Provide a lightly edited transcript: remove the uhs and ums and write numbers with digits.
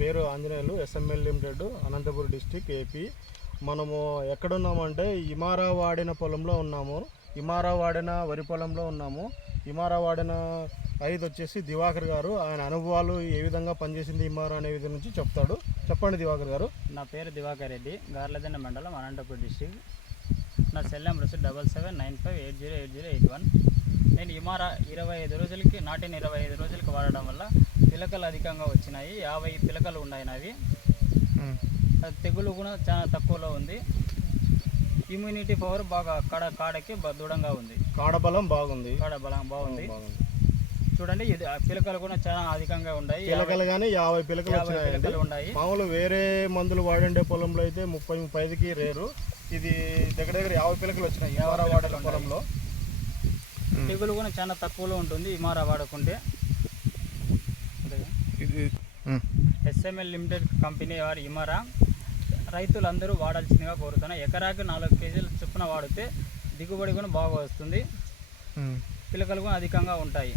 పేరు Anjaneyulu, SML limited, Anantapuram district, AP. మనము ఎక్కడున్నామంటే ఇమారా వాడిన పొలంలో ఉన్నాము. ఇమారా వాడిన వరి పొలంలో ఉన్నాము. ఇమారా వాడిన రైతు వచ్చేసి దివాకర్ గారు. ఆయన అనుభవాలు ఏ విధంగా పనిచేసింది ఇమారా అనే విధం నుంచి చెప్తాడు. చెప్పండి దివాకర్ గారు. నా పేరు దివాకర్ రెడ్డి, గార్లదిన్న మండలం, అనంతపురం డిస్టిక్. నా సెల్ నెంబర్ వచ్చి 7795808081. నేను ఇమారా 25 రోజులకి నాటిన 25 రోజులకి వాడడం వల్ల పిలకలు అధికంగా వచ్చినాయి. 50 పిలకలు ఉన్నాయి నావి. తెగులు కూడా చాలా తక్కువలో ఉంది. ఇమ్యూనిటీ పవర్ బాగా కాడకి దృఢంగా ఉంది. కాడబలం బాగుంది. బాగుంది. చూడండి, ఇది పిలకలు కూడా చాలా అధికంగా ఉన్నాయి. పిలకలు కానీ 50 పిలకలు ఉన్నాయి. మామూలు వేరే మందులు వాడే పొలంలో అయితే 30-35కి రేరు. ఇది దగ్గర 50 పిలకలు వచ్చినాయి ఇమారా వాడిన పొలంలో. తెగులు కూడా చాలా తక్కువలో ఉంటుంది ఇమారా వాడుకుంటే. ఎస్ఎంఎల్ లిమిటెడ్ కంపెనీ వారి ఇమారా రైతులందరూ వాడాల్సిందిగా కోరుతున్నాను. ఎకరాకి 4 కేజీలు చొప్పున వాడితే దిగుబడి కూడా బాగా వస్తుంది. పిలకలు కూడా అధికంగా ఉంటాయి.